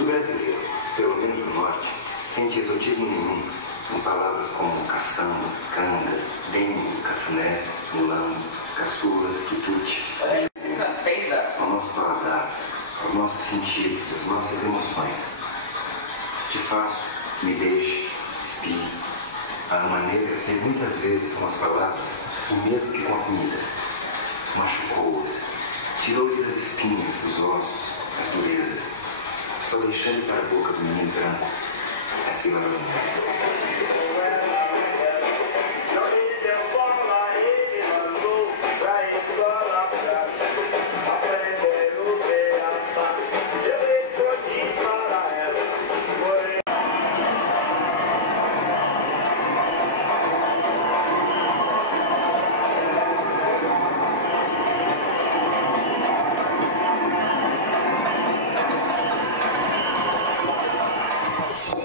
O brasileiro, pelo menos no norte, sente exotismo nenhum em palavras como caçamba, canga, dengue, cafuné, mulambo, caçula, quitute. Ao nosso paladar, aos nossos sentidos, às nossas emoções. Te faço, me deixe, espie. A alma negra fez muitas vezes com as palavras o mesmo que com a comida. Machucou-as, tirou-lhes as espinhas, os ossos, as durezas, só deixando para a boca do menino branco as sílabas mudas.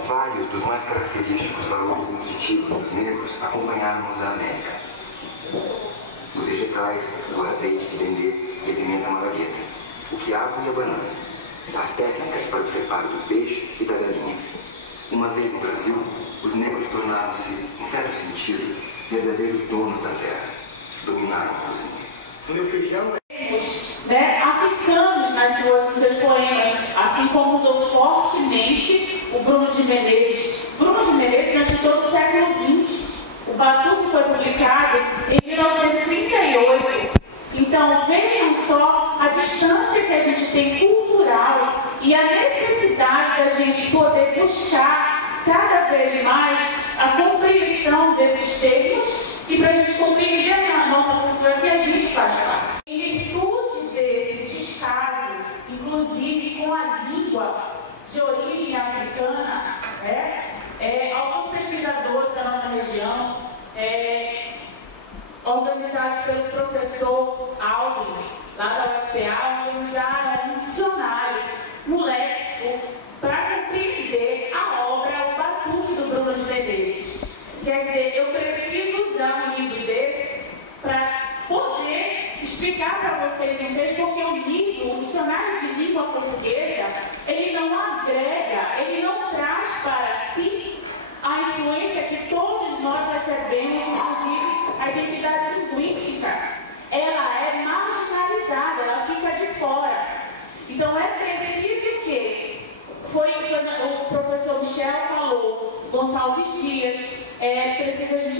Vários dos mais característicos valores nutritivos dos negros acompanharam-nos à América. Os vegetais, o azeite de dendê e a pimenta malagueta, o quiabo e a banana, as técnicas para o preparo do peixe e da galinha. Uma vez no Brasil, os negros tornaram-se, em certo sentido, verdadeiros donos da terra. Dominaram a cozinha. Africanos nos seus poemas, assim como usou fortemente o Bruno de Menezes. Bruno de Menezes agitou do século XX. O Batuque foi publicado em 1938. Então vejam só a distância que a gente tem cultural e a necessidade da gente poder buscar cada vez mais a compreensão desses termos e para a gente compreender a nossa cultura que a gente faz parte. Em virtude desse descaso, inclusive com a língua de origem africana, alguns pesquisadores da nossa região, organizados pelo professor Alvin, lá da UFPA, organizaram um dicionário, um léxico, para compreender a obra O Batuque do Bruno de Menezes. Quer dizer, eu preciso usar um livro desse para poder explicar para vocês um texto, porque o livro, o dicionário de língua portuguesa, ele não agrega, ele não traz para si a influência que todos nós recebemos, inclusive a identidade linguística. Ela é marginalizada, ela fica de fora. Então é preciso que, foi o que o professor Michel falou, Gonçalves Dias, precisa a gente...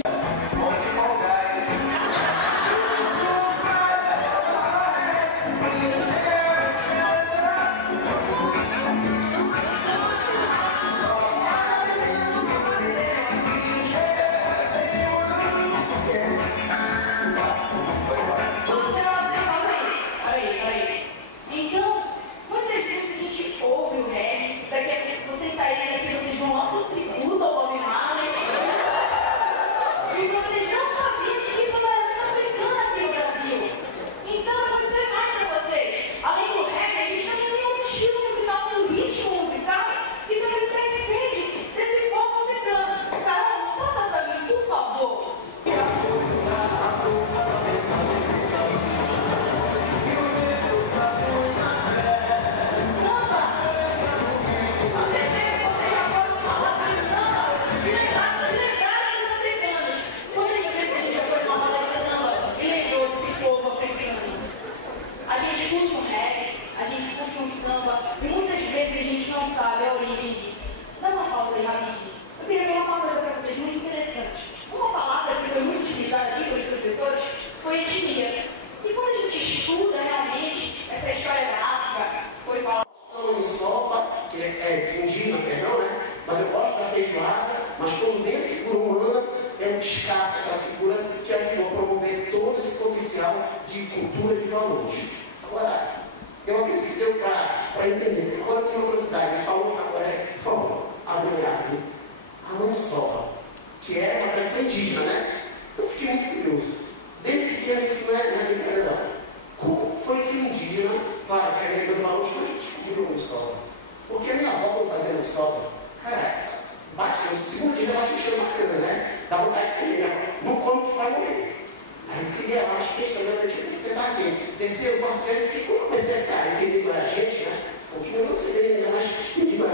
Descer o quarto dele, fiquei, quando eu comecei a entender para a gente, né? O que eu não sei ainda mais, eu digo,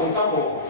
Então tá bom.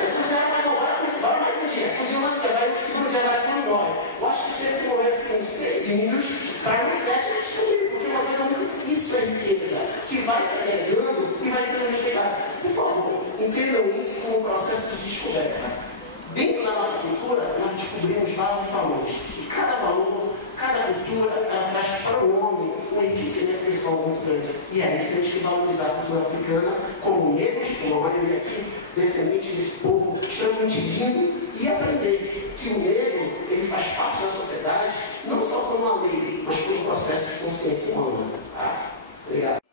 Aí cozinharam mais não, bora mais um dia. Cozinhou mais um dia, vai no segundo dia, vai quando morre. Eu acho que teve que morrer assim 6 índios para no 7 destruir, porque uma coisa muito, isso é riqueza, que vai se agregando e vai sendo respeitado. Por favor, entendam isso como um processo de descoberta. Dentro da nossa cultura, nós descobrimos vários valores. E cada valor, cada cultura, ela traz para o homem um enriquecimento pessoal muito grande. E aí temos que valorizar a cultura africana como negros, como a maioria aqui, descendente desse povo extremamente lindo, e aprender que o negro, ele faz parte da sociedade, não só como uma lei, mas como um processo de consciência humana. Tá? Obrigado.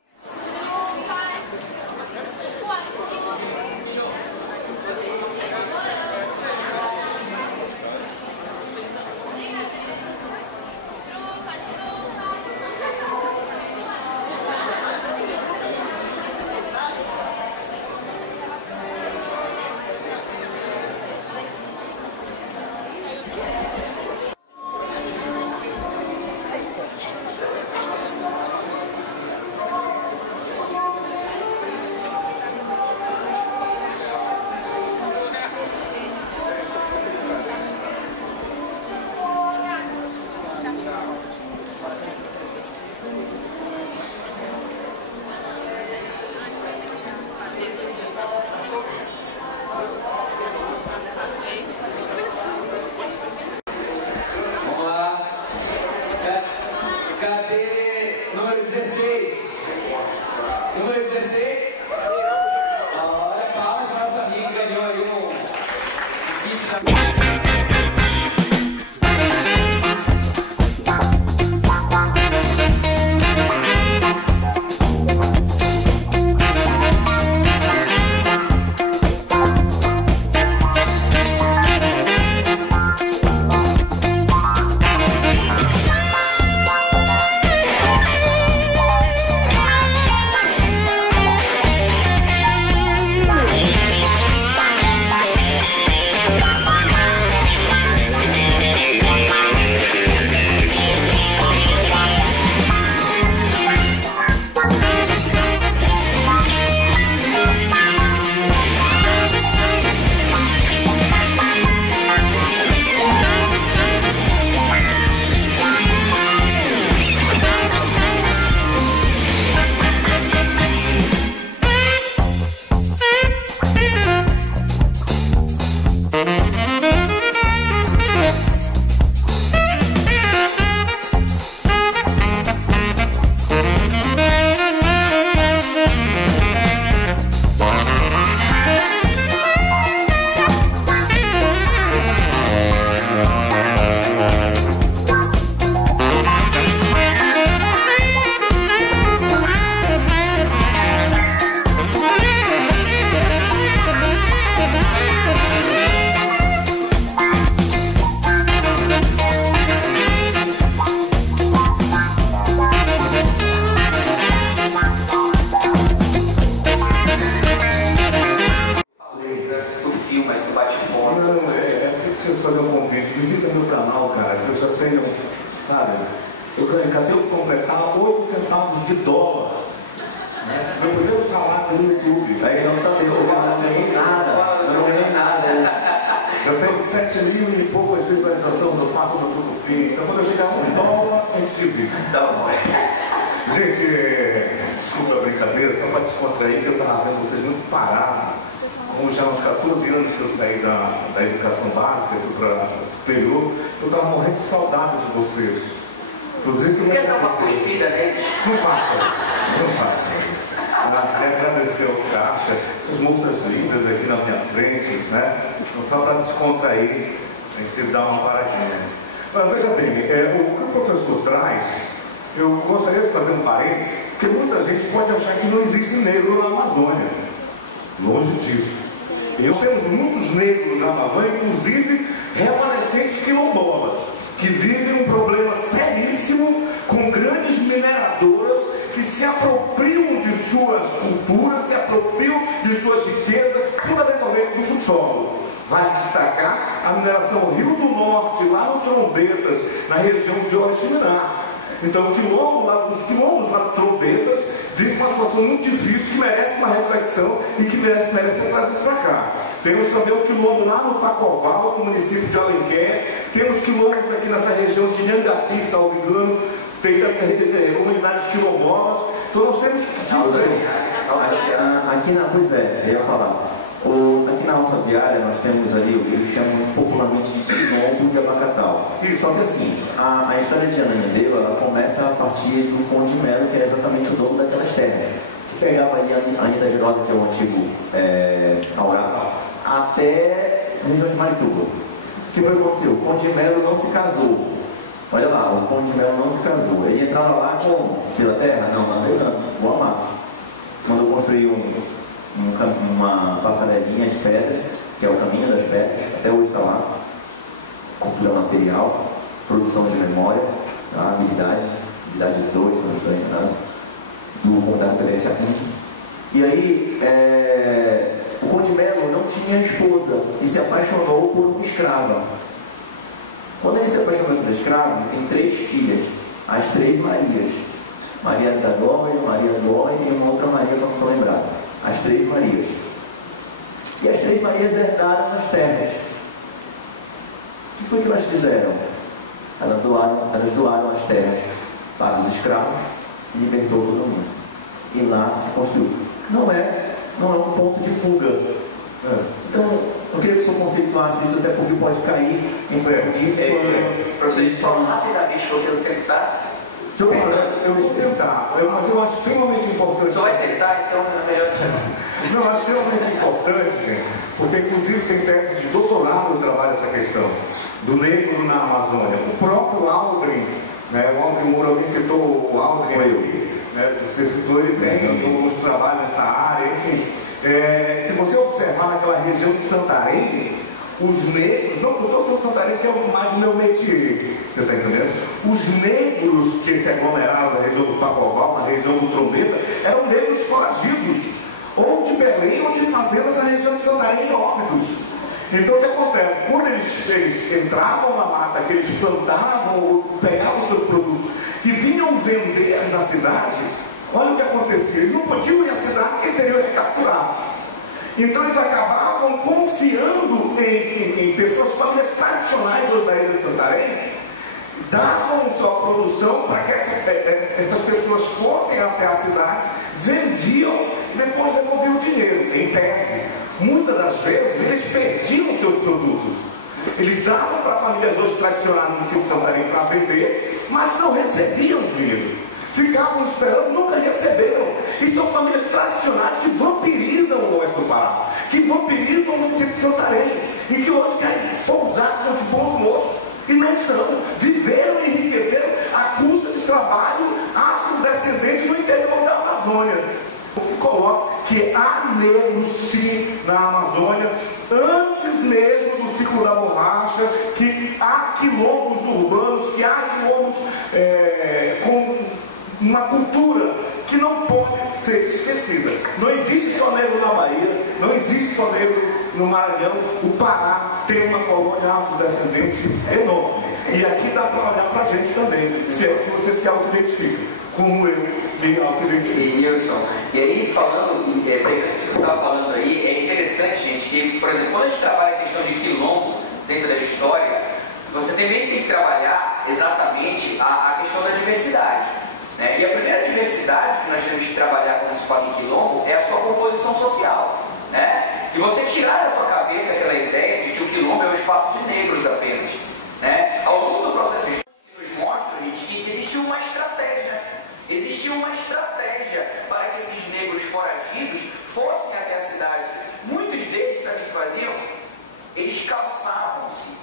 Então, os quilombos nas trombetas vivem uma situação muito difícil que merece uma reflexão e que merece ser trazido para cá. Temos também o quilombo lá no Pacoval, no município de Alenquer. Temos quilombos aqui nessa região de Nhangapi, salvo engano, feita comunidades quilombolas. Então nós temos aqui na, pois é, eu ia falar. Aqui na alça viária nós temos ali, eles chamam popularmente de quilombo de Abacatal. Só que assim, a história de Ananindeua, ela começa a partir do Conde Melo, que é exatamente o dono daquelas terras. Que pegava ali a Anida Gerosa, que é o antigo Aurá, até a região de Marituba. O que foi que aconteceu? O Conde Melo não se casou. Olha lá, o Conde Melo não se casou. Ele entrava lá como? Pela terra? Não, vou amar. Mandou construir uma passarelinha de pedra, que é o caminho das pedras, até hoje está lá. Cultura material, produção de memória, tá? habilidade 2, se não estou enganado, do Conde Pelência 1. E aí, o Conde Melo não tinha esposa e se apaixonou por uma escrava. Quando ele se apaixonou pela escrava, ele tem 3 filhas, as 3 Marias. Maria da Dória, Maria do Oi e uma outra Maria que eu não estou lembrado. As 3 Marias. E as 3 Marias herdaram as terras. O que foi que elas fizeram? Elas doaram as terras para os escravos e libertou todo mundo. E lá se construiu. Não é um ponto de fuga. Então, eu queria que o senhor conceituasse isso, até porque pode cair em Professor, só rapidamente, eu quero tentar. Eu vou tentar, mas eu acho extremamente importante. Só vai tentar, então é melhor. Não, acho extremamente importante, gente, porque inclusive tem tese de doutorado que trabalha essa questão do negro na Amazônia. O próprio Aldrin, né, o Aldrin Moura, alguém citou o Aldrin, né, você citou, ele tem alguns trabalhos nessa área, enfim. Se você observar naquela região de Santarém, os negros, não estou falando Santarém, que é mais o meu métier, você está entendendo? Os negros que se aglomeraram na região do Pacoval, na região do Trombeta, eram negros foragidos, ou de Belém ou de fazendas na região de Santarém e Óbidos. Então o que acontece? Quando eles entravam na mata, que eles plantavam ou pegavam seus produtos e vinham vender na cidade, olha o que acontecia, eles não podiam ir à cidade porque seriam recapturados. Então eles acabavam confiando em pessoas, famílias tradicionais da ilha de Santarém, davam sua produção para que essas pessoas fossem até a cidade, vendiam, depois devolviam o dinheiro, em tese. Muitas das vezes eles perdiam seus produtos. Eles davam para famílias hoje tradicionais no município de Santarém para vender, mas não recebiam dinheiro. Ficavam esperando, nunca receberam. E são famílias tradicionais que vampirizam o oeste do Pará, que vampirizam o município de Santarém, e que hoje querem pousar como de bons moços, e não são. Viveram e enriqueceram à custa de trabalho afrodescendente no interior da Amazônia. Se coloca que há negros sim na Amazônia, antes mesmo do ciclo da borracha, que há quilombos urbanos, que há quilombos com uma cultura que não pode ser esquecida. Não existe só negro na Bahia, não existe só negro no Maranhão. O Pará tem uma colônia afrodescendente enorme. E aqui dá para olhar para a gente também, se você se auto-identifica, como eu me auto-identifico. E Nilson, e aí falando, pegando isso que eu estava falando aí, é interessante, gente, que, por exemplo, quando a gente trabalha a questão de quilombo dentro da história, você também tem que trabalhar exatamente a questão da diversidade. Né? E a primeira diversidade que nós temos que trabalhar quando se fala em quilombo é a sua composição social. Né? E você tirar da sua cabeça aquela ideia de que o quilombo é um espaço de negros apenas. Né? Ao longo do processo nos mostra, gente, que existiu uma estratégia. Existiu uma estratégia para que esses negros foragidos fossem até a cidade. Muitos deles, sabe o que faziam? Eles calçavam-se.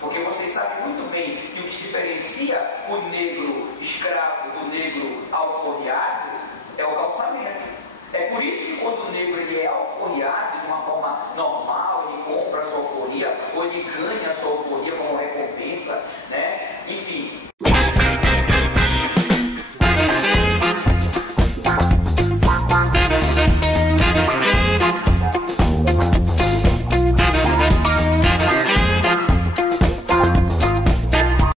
Porque vocês sabem muito bem que o que diferencia o negro escravo do negro alforriado é o calçamento. É por isso que quando o negro ele é alforriado,